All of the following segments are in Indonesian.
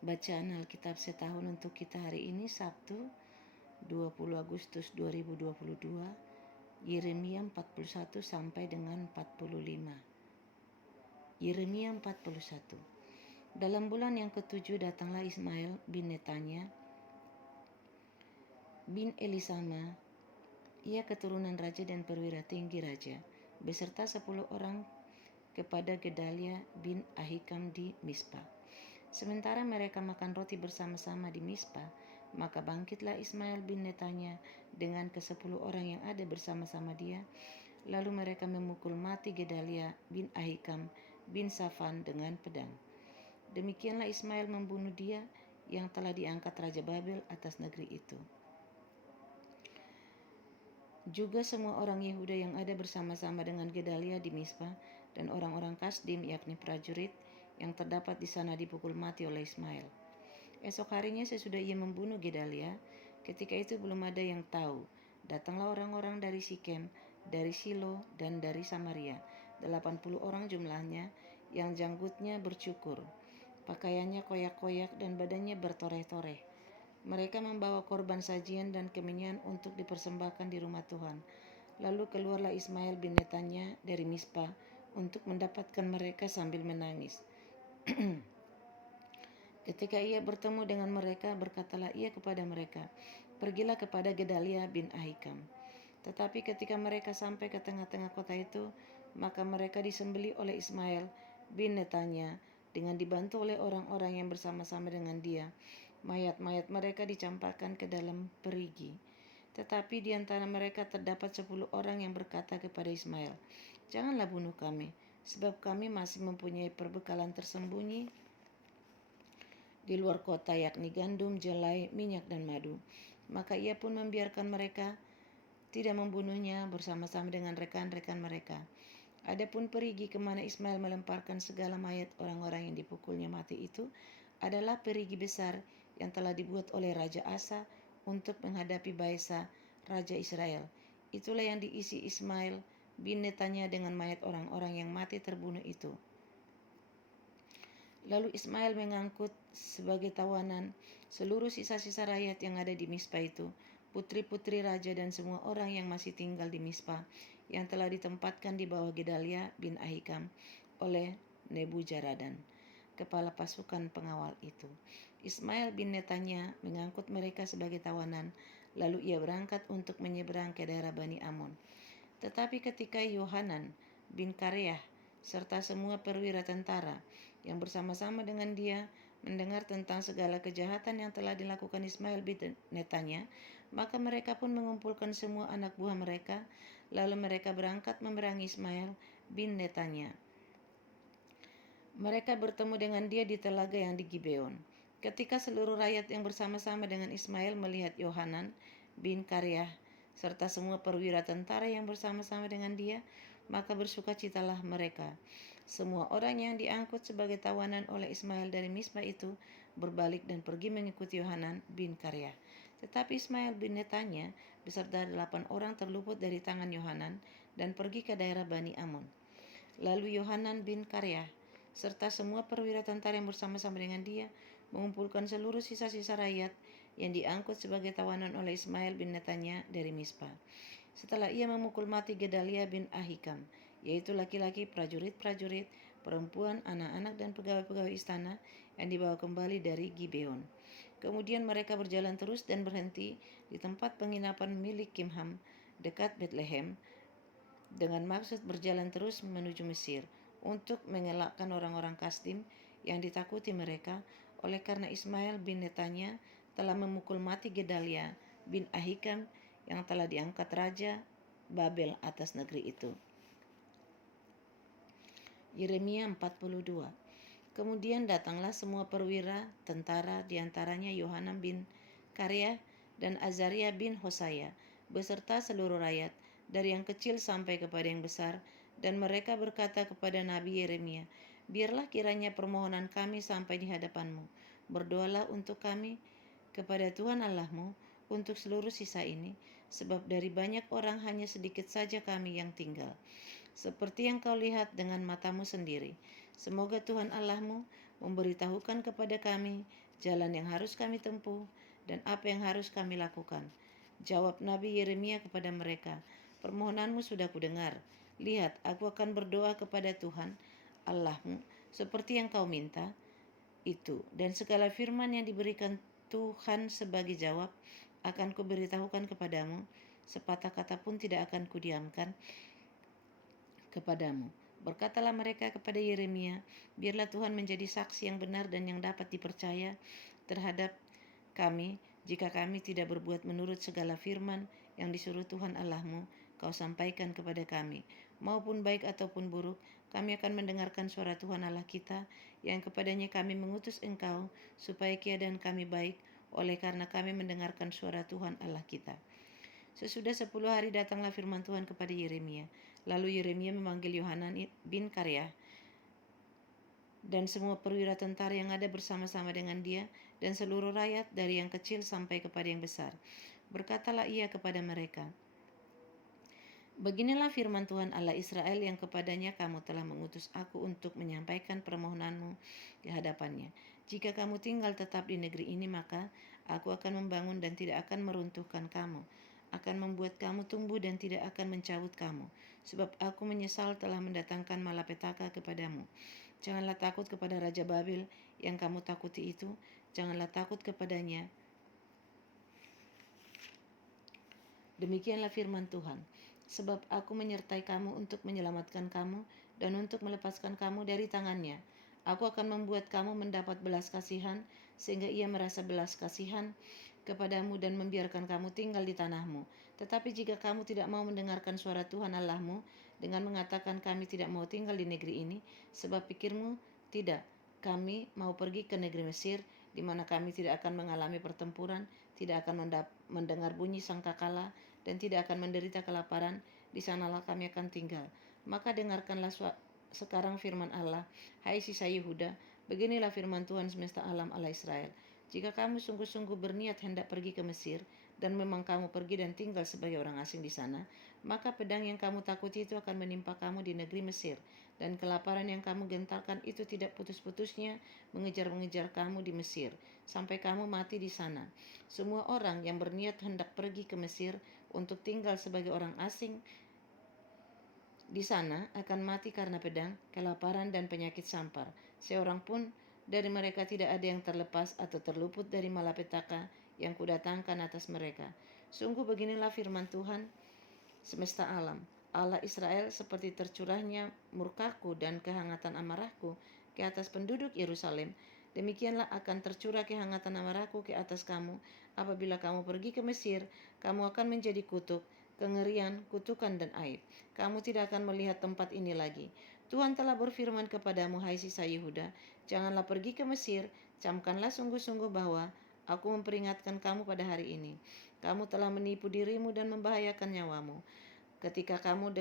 Bacaan Alkitab setahun untuk kita hari ini Sabtu 20 Agustus 2022, Yeremia 41 sampai dengan 45. Yeremia 41. Dalam bulan yang ketujuh datanglah Ismail bin Netanya bin Elisama, ia keturunan raja dan perwira tinggi raja, beserta 10 orang kepada Gedalia bin Ahikam di Mispa. Sementara mereka makan roti bersama-sama di Mispa, maka bangkitlah Ismail bin Netanya dengan ke-10 orang yang ada bersama-sama dia. Lalu mereka memukul mati Gedalia bin Ahikam bin Safan dengan pedang. Demikianlah Ismail membunuh dia yang telah diangkat Raja Babel atas negeri itu. Juga semua orang Yehuda yang ada bersama-sama dengan Gedalia di Mispa dan orang-orang Kasdim, yakni prajurit yang terdapat di sana, dipukul mati oleh Ismail. Esok harinya sesudah ia membunuh Gedalia, ketika itu belum ada yang tahu, datanglah orang-orang dari Sikem, dari Silo, dan dari Samaria, 80 orang jumlahnya, yang janggutnya bercukur, pakaiannya koyak-koyak dan badannya bertoreh-toreh. Mereka membawa korban sajian dan kemenyan untuk dipersembahkan di rumah Tuhan. Lalu keluarlah Ismail bin Netanya dari Mispa untuk mendapatkan mereka sambil menangis. Ketika ia bertemu dengan mereka, berkatalah ia kepada mereka, "Pergilah kepada Gedalia bin Ahikam." Tetapi ketika mereka sampai ke tengah-tengah kota itu, maka mereka disembelih oleh Ismail bin Netanya dengan dibantu oleh orang-orang yang bersama-sama dengan dia. Mayat-mayat mereka dicampakkan ke dalam perigi. Tetapi di antara mereka terdapat 10 orang yang berkata kepada Ismail, "Janganlah bunuh kami, sebab kami masih mempunyai perbekalan tersembunyi di luar kota, yakni gandum, jelai, minyak, dan madu." Maka ia pun membiarkan mereka, tidak membunuhnya bersama-sama dengan rekan-rekan mereka. Adapun perigi kemana Ismail melemparkan segala mayat orang-orang yang dipukulnya mati itu adalah perigi besar yang telah dibuat oleh Raja Asa untuk menghadapi Baesa, Raja Israel. Itulah yang diisi Ismail bin Netanya dengan mayat orang-orang yang mati terbunuh itu. Lalu Ismail mengangkut sebagai tawanan seluruh sisa-sisa rakyat yang ada di Mispa itu, putri-putri raja dan semua orang yang masih tinggal di Mispa, yang telah ditempatkan di bawah Gedalia bin Ahikam oleh Nebuzaradan, kepala pasukan pengawal itu. Ismail bin Netanya mengangkut mereka sebagai tawanan, lalu ia berangkat untuk menyeberang ke daerah Bani Amon. Tetapi ketika Yohanan bin Kareah serta semua perwira tentara yang bersama-sama dengan dia mendengar tentang segala kejahatan yang telah dilakukan Ismail bin Netanya, maka mereka pun mengumpulkan semua anak buah mereka, lalu mereka berangkat memerangi Ismail bin Netanya. Mereka bertemu dengan dia di telaga yang di Gibeon. Ketika seluruh rakyat yang bersama-sama dengan Ismail melihat Yohanan bin Kareah serta semua perwira tentara yang bersama-sama dengan dia, maka bersukacitalah mereka. Semua orang yang diangkut sebagai tawanan oleh Ismail dari Mispa itu berbalik dan pergi mengikuti Yohanan bin Kareah. Tetapi Ismail bin Netanya beserta 8 orang terluput dari tangan Yohanan dan pergi ke daerah Bani Amon. Lalu Yohanan bin Kareah serta semua perwira tentara yang bersama-sama dengan dia mengumpulkan seluruh sisa-sisa rakyat yang diangkut sebagai tawanan oleh Ismail bin Netanya dari Mispa. Setelah ia memukul mati Gedalia bin Ahikam, yaitu laki-laki, prajurit-prajurit, perempuan, anak-anak, dan pegawai-pegawai istana yang dibawa kembali dari Gibeon. Kemudian mereka berjalan terus dan berhenti di tempat penginapan milik Kimham dekat Bethlehem dengan maksud berjalan terus menuju Mesir untuk mengelakkan orang-orang Kasdim yang ditakuti mereka oleh karena Ismail bin Netanya telah memukul mati Gedalia bin Ahikam yang telah diangkat Raja Babel atas negeri itu. Yeremia 42. Kemudian datanglah semua perwira tentara, diantaranya Yohanan bin Kareah dan Azaria bin Hosaya, beserta seluruh rakyat, dari yang kecil sampai kepada yang besar, dan mereka berkata kepada Nabi Yeremia, "Biarlah kiranya permohonan kami sampai di hadapanmu. Berdoalah untuk kami kepada Tuhan Allahmu untuk seluruh sisa ini, sebab dari banyak orang hanya sedikit saja kami yang tinggal. Seperti yang kau lihat dengan matamu sendiri. Semoga Tuhan Allahmu memberitahukan kepada kami jalan yang harus kami tempuh dan apa yang harus kami lakukan. Jawab Nabi Yeremia kepada mereka, permohonanmu sudah kudengar. Lihat, aku akan berdoa kepada Tuhan Allahmu seperti yang kau minta itu, dan segala firman yang diberikan Tuhan sebagai jawab akan kuberitahukan kepadamu, sepatah kata pun tidak akan kudiamkan kepadamu. Berkatalah mereka kepada Yeremia, biarlah Tuhan menjadi saksi yang benar dan yang dapat dipercaya terhadap kami, jika kami tidak berbuat menurut segala firman yang disuruh Tuhan Allahmu kau sampaikan kepada kami, maupun baik ataupun buruk, kami akan mendengarkan suara Tuhan Allah kita, yang kepadanya kami mengutus engkau, supaya keadaan kami baik, oleh karena kami mendengarkan suara Tuhan Allah kita. Sesudah 10 hari datanglah firman Tuhan kepada Yeremia. Lalu Yeremia memanggil Yohanan bin Kareah dan semua perwira tentara yang ada bersama-sama dengan dia, dan seluruh rakyat dari yang kecil sampai kepada yang besar. Berkatalah ia kepada mereka, beginilah firman Tuhan Allah Israel yang kepadanya kamu telah mengutus aku untuk menyampaikan permohonanmu di hadapannya. Jika kamu tinggal tetap di negeri ini, maka aku akan membangun dan tidak akan meruntuhkan kamu, akan membuat kamu tumbuh dan tidak akan mencabut kamu, sebab aku menyesal telah mendatangkan malapetaka kepadamu. Janganlah takut kepada Raja Babel yang kamu takuti itu, janganlah takut kepadanya. Demikianlah firman Tuhan, sebab aku menyertai kamu untuk menyelamatkan kamu dan untuk melepaskan kamu dari tangannya. Aku akan membuat kamu mendapat belas kasihan, sehingga ia merasa belas kasihan kepadamu dan membiarkan kamu tinggal di tanahmu. Tetapi jika kamu tidak mau mendengarkan suara Tuhan Allahmu dengan mengatakan kami tidak mau tinggal di negeri ini, sebab pikirmu tidak, kami mau pergi ke negeri Mesir, di mana kami tidak akan mengalami pertempuran, tidak akan mendengar bunyi sangkakala, dan tidak akan menderita kelaparan, di sanalah kami akan tinggal. Maka dengarkanlah sekarang firman Allah, hai sisa Yehuda, beginilah firman Tuhan semesta alam Allah Israel. Jika kamu sungguh-sungguh berniat hendak pergi ke Mesir, dan memang kamu pergi dan tinggal sebagai orang asing di sana, maka pedang yang kamu takuti itu akan menimpa kamu di negeri Mesir, dan kelaparan yang kamu gentarkan itu tidak putus-putusnya mengejar-mengejar kamu di Mesir, sampai kamu mati di sana. Semua orang yang berniat hendak pergi ke Mesir untuk tinggal sebagai orang asing di sana akan mati karena pedang, kelaparan, dan penyakit sampar. Seorang pun dari mereka tidak ada yang terlepas atau terluput dari malapetaka yang kudatangkan atas mereka. Sungguh beginilah firman Tuhan semesta alam, Allah Israel, seperti tercurahnya murkaku dan kehangatan amarahku ke atas penduduk Yerusalem, demikianlah akan tercurah kehangatan amarahku ke atas kamu. Apabila kamu pergi ke Mesir, kamu akan menjadi kutuk, kengerian, kutukan, dan aib. Kamu tidak akan melihat tempat ini lagi. Tuhan telah berfirman kepadamu, hai sisa Yehuda, janganlah pergi ke Mesir, camkanlah sungguh-sungguh bahwa aku memperingatkan kamu pada hari ini. Kamu telah menipu dirimu dan membahayakan nyawamu. Ketika kamu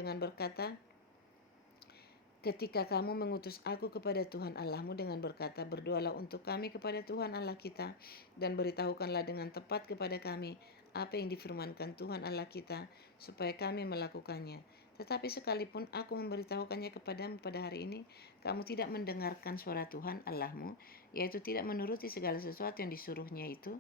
mengutus aku kepada Tuhan Allahmu dengan berkata, berdoalah untuk kami kepada Tuhan Allah kita, dan beritahukanlah dengan tepat kepada kami apa yang difirmankan Tuhan Allah kita, supaya kami melakukannya. Tetapi sekalipun aku memberitahukannya kepadamu pada hari ini, kamu tidak mendengarkan suara Tuhan Allahmu, yaitu tidak menuruti segala sesuatu yang disuruhnya itu,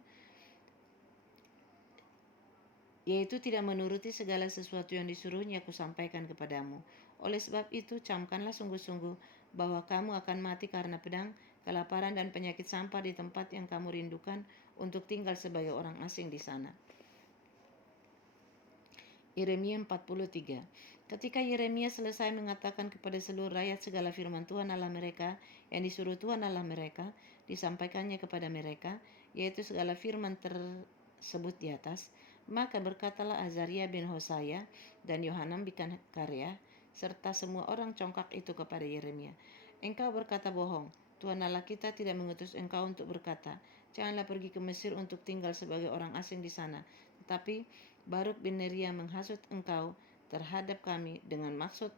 tidak menuruti segala sesuatu yang disuruhnya aku sampaikan kepadamu. Oleh sebab itu, camkanlah sungguh-sungguh bahwa kamu akan mati karena pedang, kelaparan, dan penyakit sampar di tempat yang kamu rindukan untuk tinggal sebagai orang asing di sana. Yeremia 43. Ketika Yeremia selesai mengatakan kepada seluruh rakyat segala firman Tuhan Allah mereka yang disuruh Tuhan Allah mereka, disampaikannya kepada mereka, yaitu segala firman tersebut di atas, maka berkatalah Azaria bin Hosaya dan Yohanan bin Kareah serta semua orang congkak itu kepada Yeremia, engkau berkata bohong. Tuhan Allah kita tidak mengutus engkau untuk berkata, janganlah pergi ke Mesir untuk tinggal sebagai orang asing di sana. Tetapi Baruk bin Neria menghasut engkau terhadap kami dengan maksud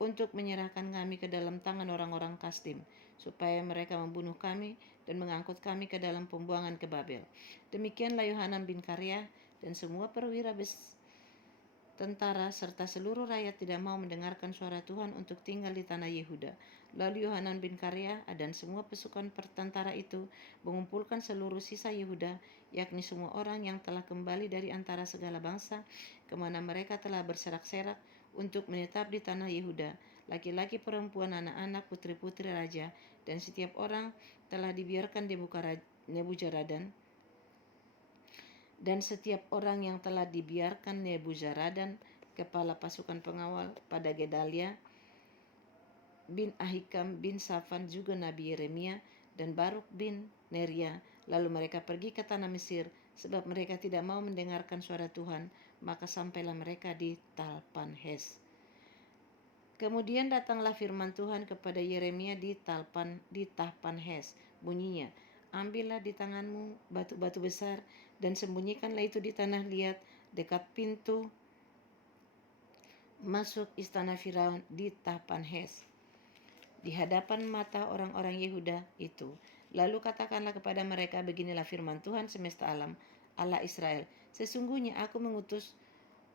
untuk menyerahkan kami ke dalam tangan orang-orang Kasdim, supaya mereka membunuh kami dan mengangkut kami ke dalam pembuangan ke Babel. Demikianlah Yohanan bin Kareah dan semua perwira tentara serta seluruh rakyat tidak mau mendengarkan suara Tuhan untuk tinggal di tanah Yehuda. Lalu Yohanan bin Kareah dan semua pasukan pertentara itu mengumpulkan seluruh sisa Yehuda, yakni semua orang yang telah kembali dari antara segala bangsa, kemana mereka telah berserak-serak untuk menetap di tanah Yehuda, laki-laki, perempuan, anak-anak, putri-putri raja, dan setiap orang telah dibiarkan di muka Nebuzaradan, dan setiap orang yang telah dibiarkan Nebuzaradan, kepala pasukan pengawal, pada Gedalia bin Ahikam bin Safan, juga Nabi Yeremia, dan Baruk bin Neria. Lalu mereka pergi ke tanah Mesir, sebab mereka tidak mau mendengarkan suara Tuhan, maka sampailah mereka di Talpanhes. Kemudian datanglah firman Tuhan kepada Yeremia di Tahpanhes, bunyinya, ambillah di tanganmu batu-batu besar dan sembunyikanlah itu di tanah liat dekat pintu masuk istana Firaun di Tahpanhes, di hadapan mata orang-orang Yehuda itu. Lalu katakanlah kepada mereka, beginilah firman Tuhan semesta alam, Allah Israel, sesungguhnya aku mengutus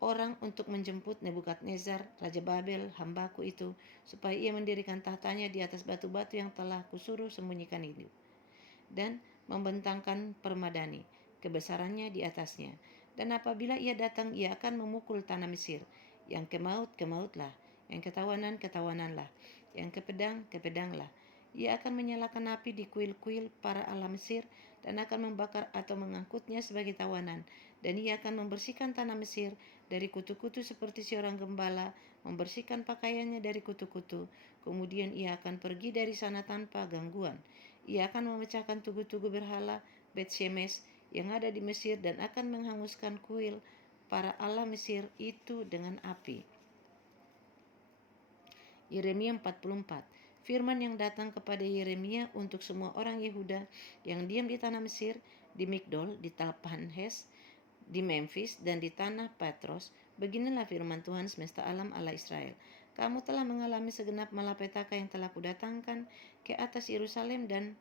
orang untuk menjemput Nebukadnezar, Raja Babel, hambaku itu, supaya ia mendirikan tahtanya di atas batu-batu yang telah kusuruh sembunyikan itu, dan membentangkan permadani kebesarannya di atasnya. Dan apabila ia datang, ia akan memukul tanah Mesir, yang ke maut, ke mautlah, yang ke tawanan, ke tawananlah, yang ke pedang, ke pedanglah. Ia akan menyalakan api di kuil-kuil para allah Mesir, dan akan membakar atau mengangkutnya sebagai tawanan. Dan ia akan membersihkan tanah Mesir dari kutu-kutu seperti seorang gembala membersihkan pakaiannya dari kutu-kutu. Kemudian ia akan pergi dari sana tanpa gangguan. Ia akan memecahkan tugu-tugu berhala Bet Shemesh yang ada di Mesir, dan akan menghanguskan kuil para allah Mesir itu dengan api. Yeremia 44. Firman yang datang kepada Yeremia untuk semua orang Yehuda yang diam di tanah Mesir, di Migdol, di Tahpanhes, di Memphis, dan di tanah Patros. Beginilah firman Tuhan semesta alam, Allah Israel. Kamu telah mengalami segenap malapetaka yang telah kudatangkan ke atas Yerusalem dan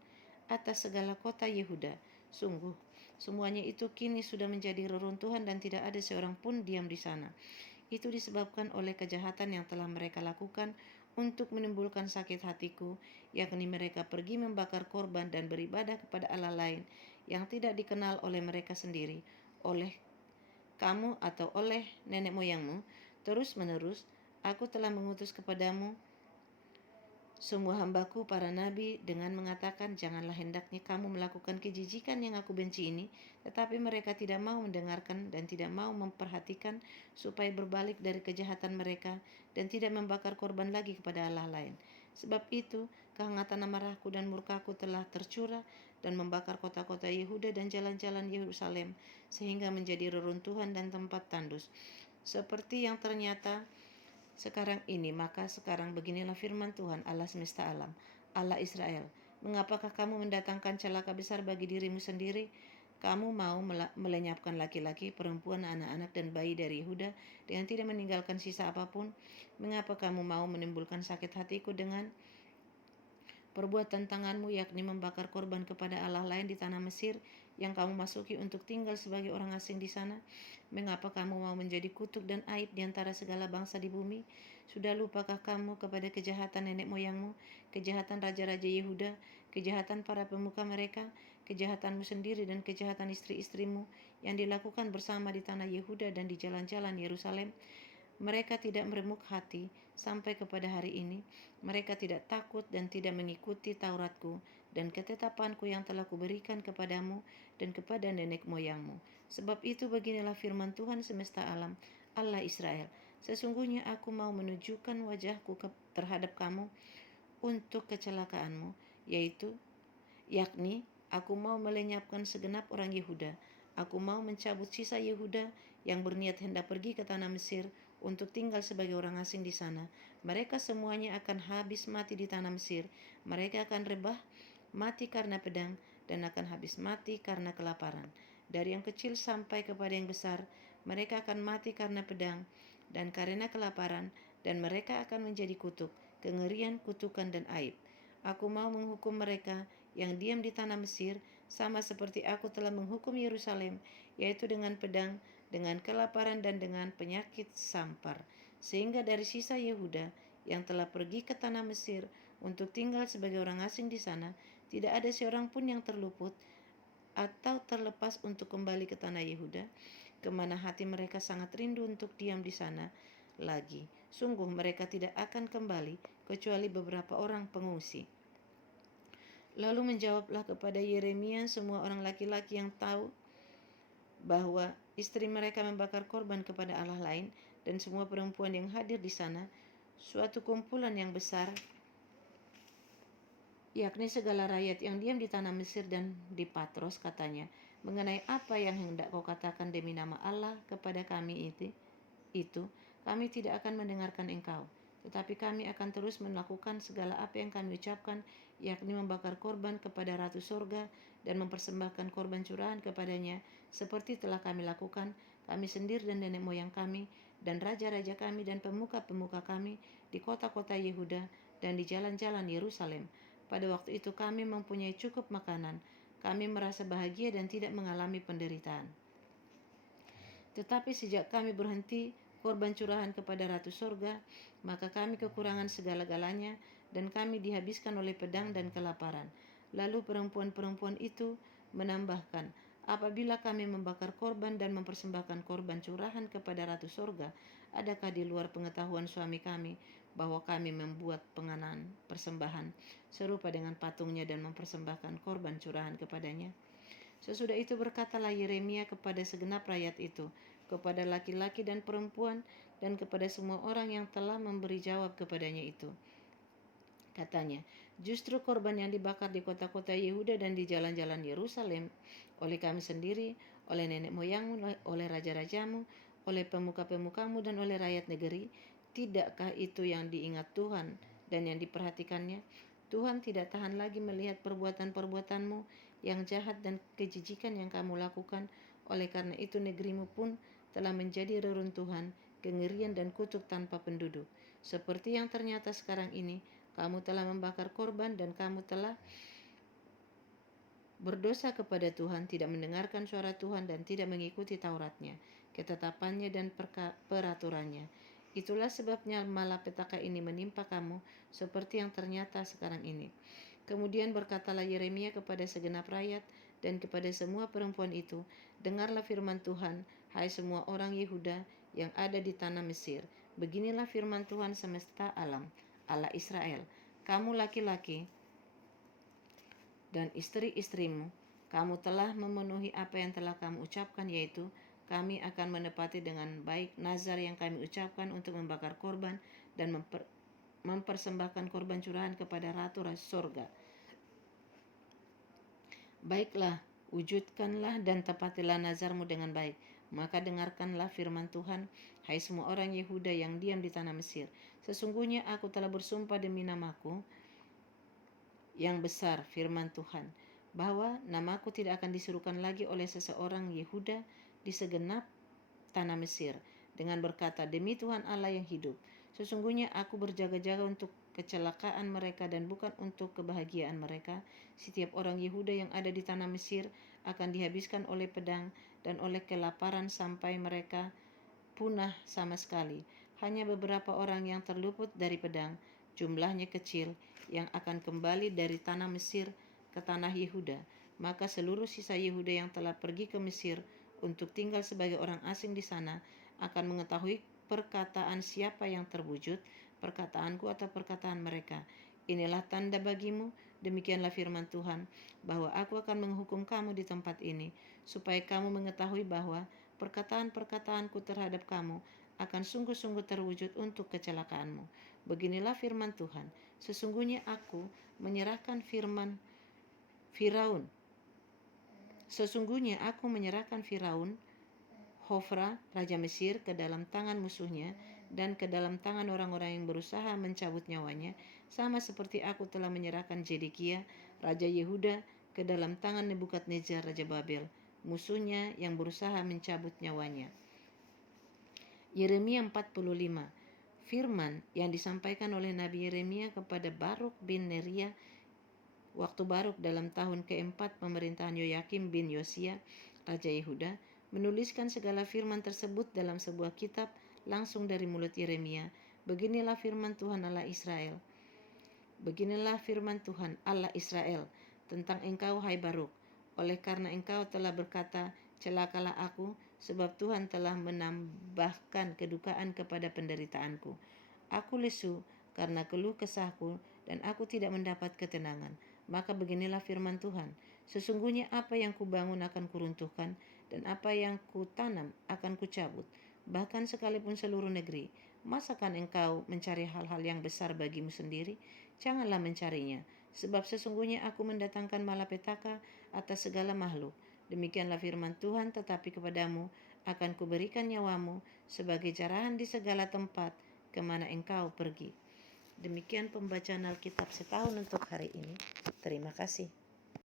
atas segala kota Yehuda. Sungguh, semuanya itu kini sudah menjadi reruntuhan dan tidak ada seorang pun diam di sana. Itu disebabkan oleh kejahatan yang telah mereka lakukan untuk menimbulkan sakit hatiku, yakni mereka pergi membakar korban dan beribadah kepada Allah lain yang tidak dikenal oleh mereka sendiri, oleh kamu atau oleh nenek moyangmu. Terus-menerus aku telah mengutus kepadamu semua hambaku para nabi dengan mengatakan, janganlah hendaknya kamu melakukan kejijikan yang aku benci ini. Tetapi mereka tidak mau mendengarkan dan tidak mau memperhatikan supaya berbalik dari kejahatan mereka dan tidak membakar korban lagi kepada Allah lain. Sebab itu kehangatan amarahku dan murkaku telah tercurah dan membakar kota-kota Yehuda dan jalan-jalan Yerusalem, sehingga menjadi reruntuhan dan tempat tandus, seperti yang ternyata sekarang ini. Maka sekarang beginilah firman Tuhan Allah semesta alam, Allah Israel, mengapakah kamu mendatangkan celaka besar bagi dirimu sendiri? Kamu mau melenyapkan laki-laki, perempuan, anak-anak, dan bayi dari Yehuda dengan tidak meninggalkan sisa apapun? Mengapa kamu mau menimbulkan sakit hatiku dengan perbuatan tanganmu, yakni membakar korban kepada Allah lain di tanah Mesir yang kamu masuki untuk tinggal sebagai orang asing di sana? Mengapa kamu mau menjadi kutuk dan aib di antara segala bangsa di bumi? Sudah lupakah kamu kepada kejahatan nenek moyangmu, kejahatan raja-raja Yehuda, kejahatan para pemuka mereka, kejahatanmu sendiri dan kejahatan istri-istrimu yang dilakukan bersama di tanah Yehuda dan di jalan-jalan Yerusalem? Mereka tidak meremuk hati sampai kepada hari ini. Mereka tidak takut dan tidak mengikuti Tauratku dan ketetapanku yang telah kuberikan kepadamu dan kepada nenek moyangmu. Sebab itu beginilah firman Tuhan semesta alam, Allah Israel. Sesungguhnya aku mau menunjukkan wajahku terhadap kamu untuk kecelakaanmu, yakni aku mau melenyapkan segenap orang Yehuda. Aku mau mencabut sisa Yehuda yang berniat hendak pergi ke tanah Mesir untuk tinggal sebagai orang asing di sana. Mereka semuanya akan habis mati di tanah Mesir. Mereka akan rebah mati karena pedang dan akan habis mati karena kelaparan. Dari yang kecil sampai kepada yang besar, mereka akan mati karena pedang dan karena kelaparan, dan mereka akan menjadi kutuk, kengerian, kutukan, dan aib. Aku mau menghukum mereka yang diam di tanah Mesir, sama seperti aku telah menghukum Yerusalem, yaitu dengan pedang dengan kelaparan dan dengan penyakit sampar. Sehingga dari sisa Yehuda yang telah pergi ke tanah Mesir untuk tinggal sebagai orang asing di sana, tidak ada seorang pun yang terluput atau terlepas untuk kembali ke tanah Yehuda, kemana hati mereka sangat rindu untuk diam di sana lagi. Sungguh mereka tidak akan kembali kecuali beberapa orang pengungsi. Lalu menjawablah kepada Yeremia semua orang laki-laki yang tahu bahwa istri mereka membakar korban kepada Allah lain, dan semua perempuan yang hadir di sana, suatu kumpulan yang besar, yakni segala rakyat yang diam di tanah Mesir dan di Patros, katanya, mengenai apa yang hendak kau katakan demi nama Allah kepada kami itu, kami tidak akan mendengarkan engkau, tetapi kami akan terus melakukan segala apa yang kami ucapkan, yakni membakar korban kepada Ratu Sorga dan mempersembahkan korban curahan kepadanya, seperti telah kami lakukan, kami sendiri dan nenek moyang kami, dan raja-raja kami dan pemuka-pemuka kami di kota-kota Yehuda dan di jalan-jalan Yerusalem. Pada waktu itu kami mempunyai cukup makanan, kami merasa bahagia dan tidak mengalami penderitaan. Tetapi sejak kami berhenti korban curahan kepada Ratu Sorga, maka kami kekurangan segala-galanya, dan kami dihabiskan oleh pedang dan kelaparan. Lalu perempuan-perempuan itu menambahkan, apabila kami membakar korban dan mempersembahkan korban curahan kepada Ratu Sorga, adakah di luar pengetahuan suami kami bahwa kami membuat penganan persembahan serupa dengan patungnya dan mempersembahkan korban curahan kepadanya? Sesudah itu berkatalah Yeremia kepada segenap rakyat itu, kepada laki-laki dan perempuan, dan kepada semua orang yang telah memberi jawab kepadanya itu. Katanya, justru korban yang dibakar di kota-kota Yehuda dan di jalan-jalan Yerusalem oleh kami sendiri, oleh nenek moyangmu, oleh raja-rajamu, oleh pemuka-pemukamu, dan oleh rakyat negeri, tidakkah itu yang diingat Tuhan dan yang diperhatikannya? Tuhan tidak tahan lagi melihat perbuatan-perbuatanmu yang jahat dan kejijikan yang kamu lakukan. Oleh karena itu negerimu pun telah menjadi reruntuhan, kengerian dan kutuk tanpa penduduk. Seperti yang ternyata sekarang ini, kamu telah membakar korban dan kamu telah berdosa kepada Tuhan, tidak mendengarkan suara Tuhan dan tidak mengikuti Tauratnya, ketetapannya dan peraturannya. Itulah sebabnya malapetaka ini menimpa kamu seperti yang ternyata sekarang ini. Kemudian berkatalah Yeremia kepada segenap rakyat dan kepada semua perempuan itu, dengarlah firman Tuhan, hai semua orang Yehuda yang ada di tanah Mesir. Beginilah firman Tuhan semesta alam, Allah Israel. Kamu laki-laki dan istri-istrimu, kamu telah memenuhi apa yang telah kamu ucapkan, yaitu kami akan menepati dengan baik nazar yang kami ucapkan untuk membakar korban dan mempersembahkan korban curahan kepada Ratu Sorga. Baiklah, wujudkanlah dan tepatilah nazarmu dengan baik. Maka dengarkanlah firman Tuhan, hai semua orang Yehuda yang diam di tanah Mesir. Sesungguhnya aku telah bersumpah demi namaku yang besar, firman Tuhan, bahwa namaku tidak akan disuruhkan lagi oleh seseorang Yehuda di segenap tanah Mesir, dengan berkata, demi Tuhan Allah yang hidup, sesungguhnya aku berjaga-jaga untuk kecelakaan mereka dan bukan untuk kebahagiaan mereka. Setiap orang Yehuda yang ada di tanah Mesir akan dihabiskan oleh pedang dan oleh kelaparan sampai mereka punah sama sekali. Hanya beberapa orang yang terluput dari pedang, jumlahnya kecil, yang akan kembali dari tanah Mesir ke tanah Yehuda. Maka seluruh sisa Yehuda yang telah pergi ke Mesir untuk tinggal sebagai orang asing di sana akan mengetahui perkataan siapa yang terwujud, perkataanku atau perkataan mereka. Inilah tanda bagimu, demikianlah firman Tuhan, bahwa aku akan menghukum kamu di tempat ini, supaya kamu mengetahui bahwa perkataan-perkataanku terhadap kamu akan sungguh-sungguh terwujud untuk kecelakaanmu. Beginilah firman Tuhan, sesungguhnya aku menyerahkan Firaun, Hofra, Raja Mesir, ke dalam tangan musuhnya dan ke dalam tangan orang-orang yang berusaha mencabut nyawanya, sama seperti aku telah menyerahkan Zedekia, Raja Yehuda, ke dalam tangan Nebukadnezar, Raja Babel, musuhnya yang berusaha mencabut nyawanya. Yeremia 45. Firman yang disampaikan oleh Nabi Yeremia kepada Baruk bin Neria waktu Baruk dalam tahun keempat pemerintahan Yoyakim bin Yosia, Raja Yehuda, menuliskan segala firman tersebut dalam sebuah kitab langsung dari mulut Yeremia. Beginilah firman Tuhan Allah Israel. Beginilah firman Tuhan Allah Israel tentang engkau, hai Baruk. Oleh karena engkau telah berkata, celakalah aku, sebab Tuhan telah menambahkan kedukaan kepada penderitaanku. Aku lesu karena keluh kesahku, dan aku tidak mendapat ketenangan. Maka beginilah firman Tuhan, sesungguhnya apa yang kubangun akan kuruntuhkan, dan apa yang kutanam akan kucabut. Bahkan sekalipun seluruh negeri, masakan engkau mencari hal-hal yang besar bagimu sendiri? Janganlah mencarinya, sebab sesungguhnya aku mendatangkan malapetaka atas segala makhluk. Demikianlah firman Tuhan, tetapi kepadamu akan kuberikan nyawamu sebagai jarahan di segala tempat kemana engkau pergi. Demikian pembacaan Alkitab setahun untuk hari ini. Terima kasih.